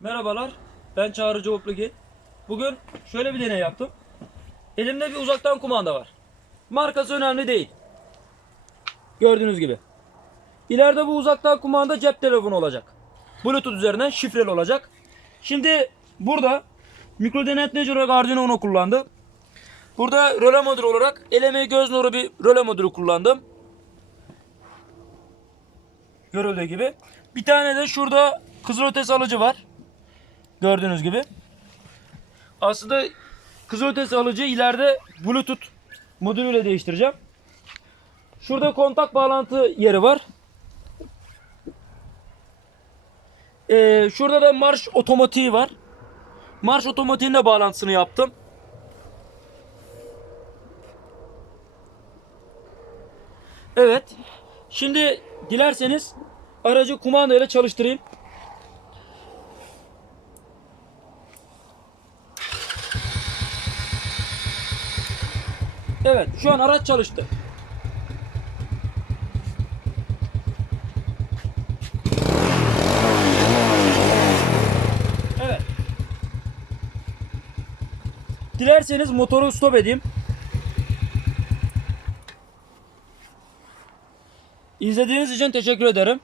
Merhabalar, ben Çağrı Cevaplıgi. Bugün şöyle bir deney yaptım. Elimde bir uzaktan kumanda var. Markası önemli değil. Gördüğünüz gibi. İleride bu uzaktan kumanda cep telefonu olacak. Bluetooth üzerinden şifreli olacak. Şimdi burada mikro denetleyici olarak Arduino Uno kullandım. Burada röle modülü olarak eleme göz nuru bir röle modülü kullandım. Görüldüğü gibi. Bir tane de şurada kızılötesi alıcı var. Gördüğünüz gibi. Aslında kızılötesi alıcı ileride Bluetooth modülüyle değiştireceğim. Şurada kontak bağlantı yeri var. Ee, şurada da marş otomatiği var. Marş otomatiğinin de bağlantısını yaptım. Evet. Şimdi dilerseniz aracı kumandayla çalıştırayım. Evet, şu an araç çalıştı. Evet. Dilerseniz motoru stop edeyim. İzlediğiniz için teşekkür ederim.